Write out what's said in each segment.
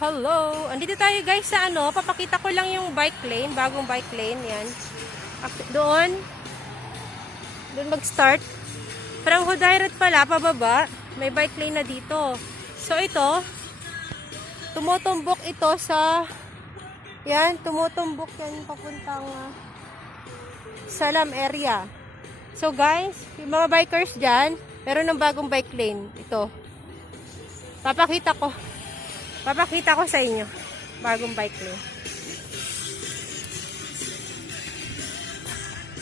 Hello! Andito tayo guys sa papakita ko lang yung bike lane, bagong bike lane, yan. Doon mag-start. From Hudayrat pala, pababa, may bike lane na dito. So ito, tumutumbok ito sa, yan, tumutumbok yan papuntang Salam area. So guys, yung mga bikers dyan, meron ng bagong bike lane, ito. Papakita ko sa inyo. Bagong bike lane.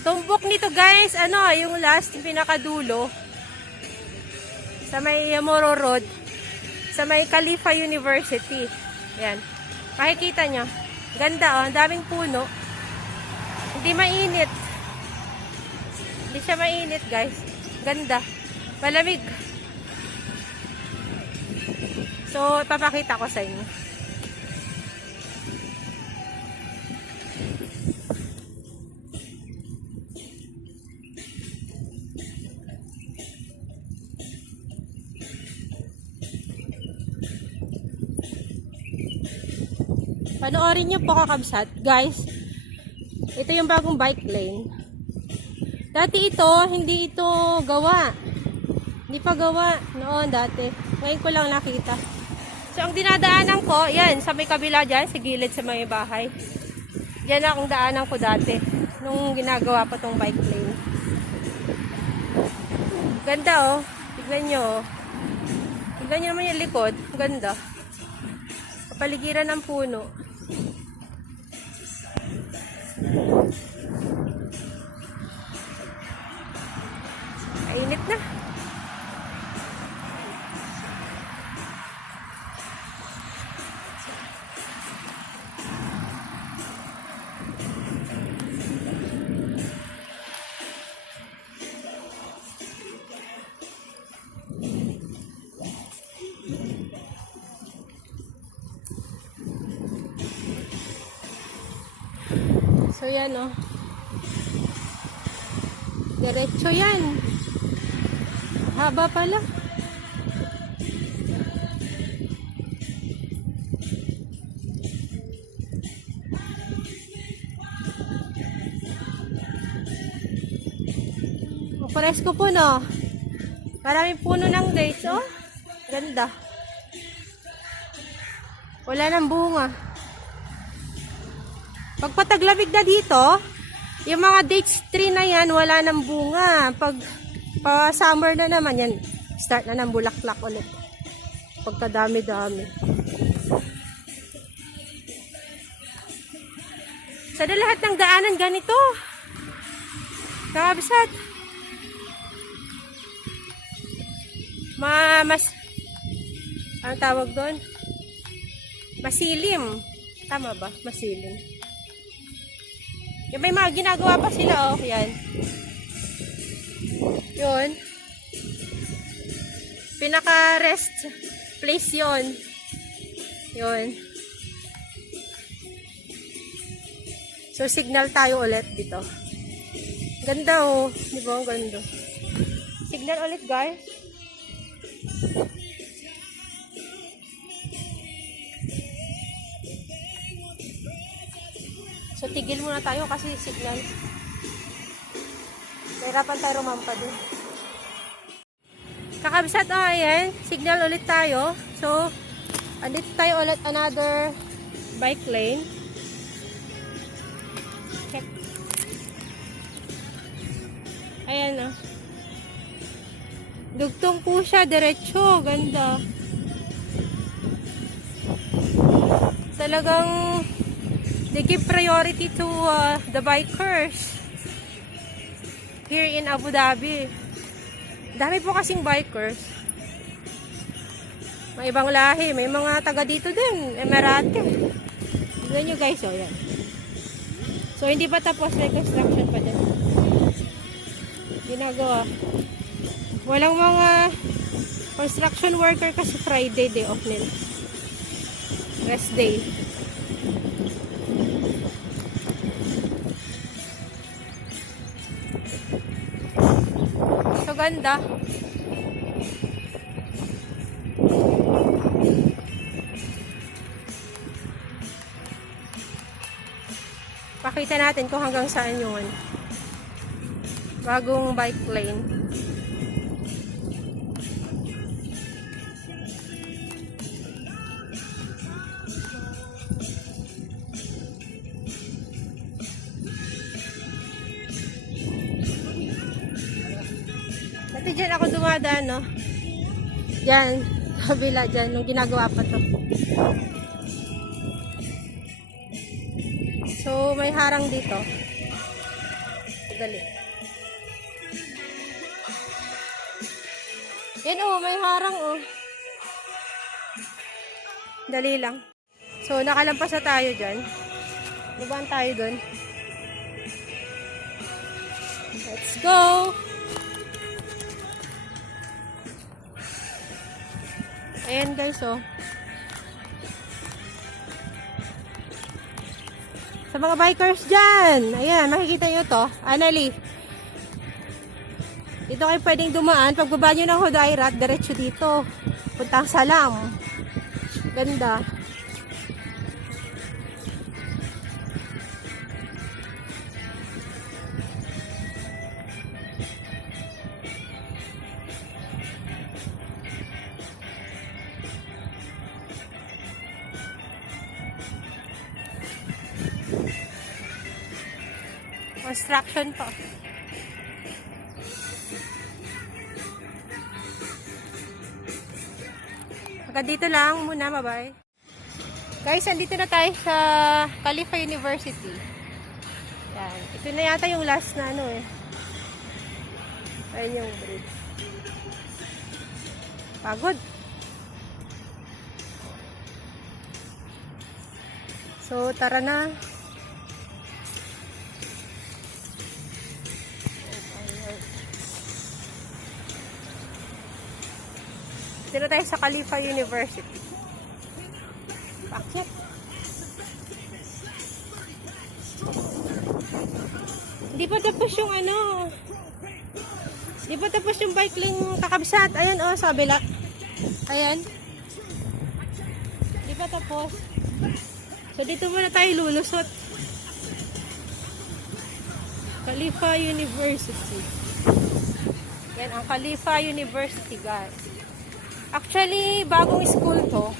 Tumbok nito guys, yung last, yung pinakadulo. Sa may Moro Road. Sa may Khalifa University. Yan. Makikita nyo. Ganda ang daming puno. Hindi mainit. Hindi siya mainit guys. Ganda. Malamig. So, papakita ko sa inyo. Panoorin nyo po kakabsat. Guys, ito yung bagong bike lane. Dati ito, hindi ito gawa. Hindi pa gawa noon dati. Ngayon ko lang nakita. So, ang dinadaanan ko, yan, sa may kabila dyan, sa gilid sa may bahay. Yan ang daanan ko dati, nung ginagawa pa tong bike lane. Ganda oh, tignan nyo oh. Tignan nyo naman yung likod, ganda. Kapaligiran ng puno. Mainit na. So yan oh. Diretso yan. Haba pala. Presko puno. Maraming puno ng dates oh. Ganda. Wala nang bunga. Pagpataglamig na dito, yung mga dates tree na yan, wala nang bunga. Pag summer na naman, yan, start na ng bulaklak ulit. Pagkadami-dami. Sa lahat ng daanan ganito. Kakabsat. Ang tawag doon? Masilim. Tama ba? Masilim. Yung may mga ginagawa pa sila, oh. Yan. Yun. Pinaka-rest place yun. Yun. So, signal tayo ulit dito. Ganda, oh. Di ba? Ang ganda. Signal ulit, guys. So, tigil muna tayo kasi signal. Mahirapan tayo rumampa din. Kakabsat, oh, ayan. Signal ulit tayo. So, andito tayo ulit another bike lane. Check. Ayan, oh. Dugtong po siya, diretso. Ganda. Talagang they give priority to the bikers here in Abu Dhabi. Dami po kasing bikers. May ibang lahi. May mga taga dito din. Emirate. Tignan nyo guys. Oh, yan. So, hindi pa tapos. May construction pa din. Ginagawa. Walang mga construction worker kasi Friday day off nila. Rest day. So, ganda. Pakita natin kung hanggang saan yung ano, bagong bike lane. Dati dyan ako dumadaan, no? Dyan, kabila dyan, nung ginagawa pa to. So, may harang dito. Dali. Yan oh, may harang oh. Dali lang. So, nakalampas na tayo dyan. Lubaan tayo dun. Let's go! Ayan guys oh. Sa mga bikers dyan, ayan, makikita nyo to, Annalie. Dito kayo pwedeng dumaan. Pagbaba nyo ng Hodairat, diretso dito. Puntang Salam. Ganda. Construction pa. Hanggang dito lang muna, bye-bye. Guys, andito na tayo sa Khalifa University. Yan. Ito na yata yung last na ano eh. Ayan yung bridge. Pagod. So, tara na. Dito tayo sa Khalifa University. Bakit? Hindi pa tapos yung ano. Hindi pa tapos yung bike lane kakabsat. Ayan oh, sa kabila. Ayan. Hindi pa tapos. So dito muna tayo lulusot. Khalifa University. Yan ang Khalifa University, guys. Actually, bagong school to.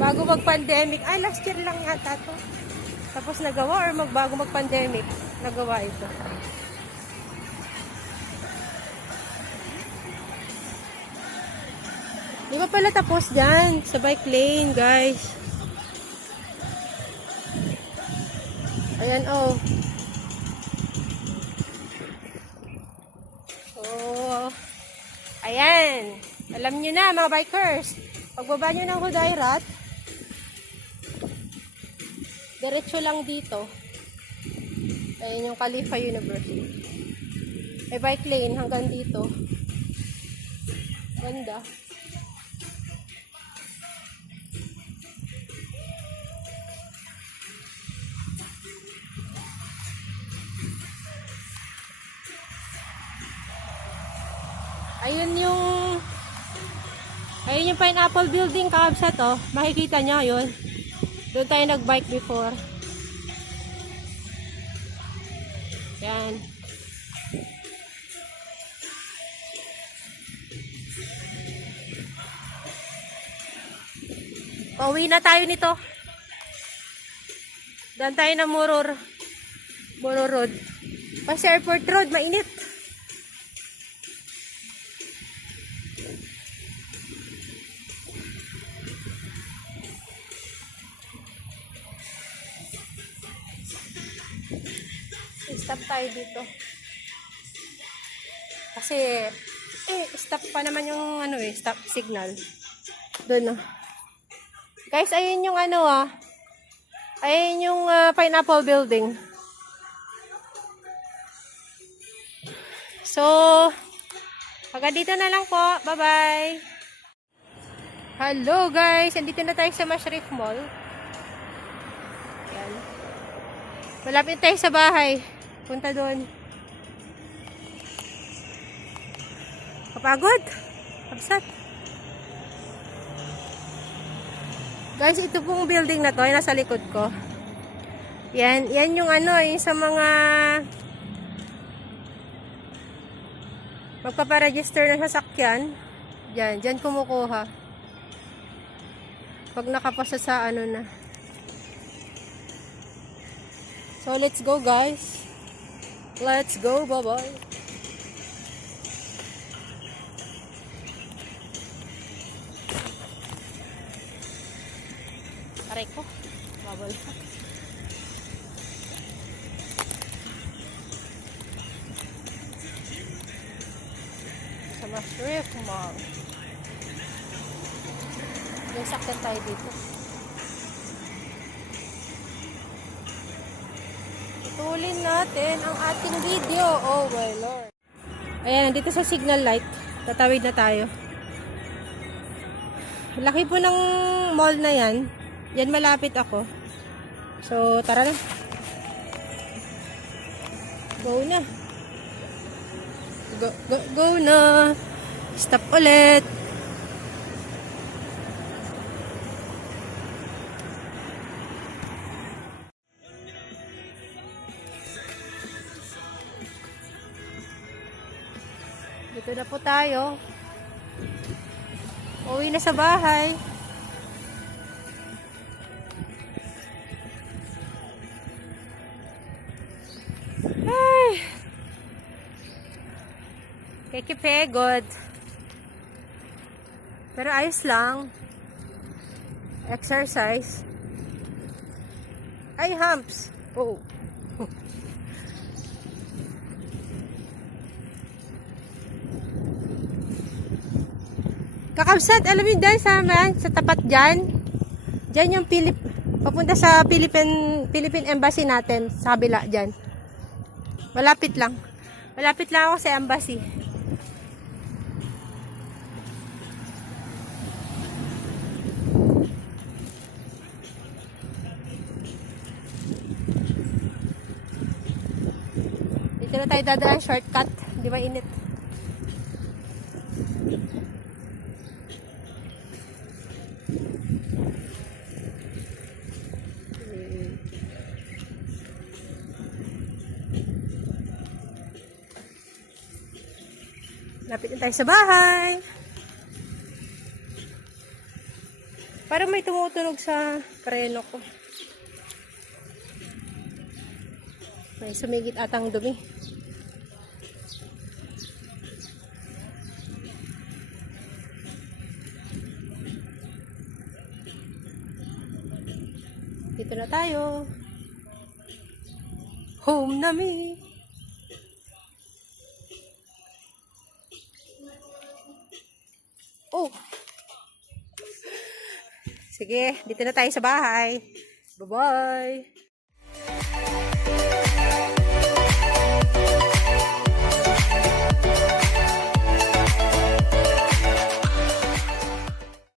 Bago mag-pandemic. Ay, last year lang yata to. Tapos nagawa or bago mag-pandemic, nagawa ito. Di ba pala tapos dyan sa bike lane, guys? Ayan, oh. Ayan. Alam nyo na, mga bikers. Pagbaba nyo ng Hodairat, diretso lang dito. Ayan yung Khalifa University. May bike lane hanggang dito. Ganda. Ayun yung Pineapple Building, kakabsat oh. Makikita nyo yun. Doon tayo nag-bike before. Yan. Pauwi na tayo nito. Doon tayo na Moro Road. Kasi Airport Road, mainit. Stop tayo dito. Kasi stop pa naman yung ano stop signal. Doon oh. Guys, ayun yung ano ayun yung Pineapple Building. So, hanggang dito na lang po. Bye-bye. Hello guys, andito na tayo sa Mashrif Mall. Ayan. Malapit tayo sa bahay. Punta doon. Kapagod. Kapsat. Guys, ito pong building na to, ay nasa likod ko. Yan yung ano, yung sa mga magpaparegister na sasakyan. Diyan kumukuha. Pag nakapasa sa ano na. So, let's go guys. Let's go, bye-bye. Aray ko. Bawal. Sa Thrift Mall. May sakyan tayo dito. Putulin natin ang ating video. Oh my lord. Ayan, dito sa signal light. Tatawid na tayo. Laki po ng mall na yan. Yan malapit ako. So, tara na. Go na. Go na. Stop ulit. Dito na po tayo. Uwi na sa bahay. Ay. Kikipegod. Pero ayos lang. Exercise. Ay, humps. Oh. Kakabsat, alam mo dyan sa tapat dyan. Dyan yung papunta sa Philippine Embassy natin. Sa kabila dyan. Malapit lang. Malapit lang ako sa embassy. Dito na tayo dadaan, shortcut. Di ba init? Lapit na tayo sa bahay. Parang may tumutunog sa preno ko. May sumigit atang dumi. Dito na tayo. Home na me. Oh. Sige, dito na tayo sa bahay. Bye-bye.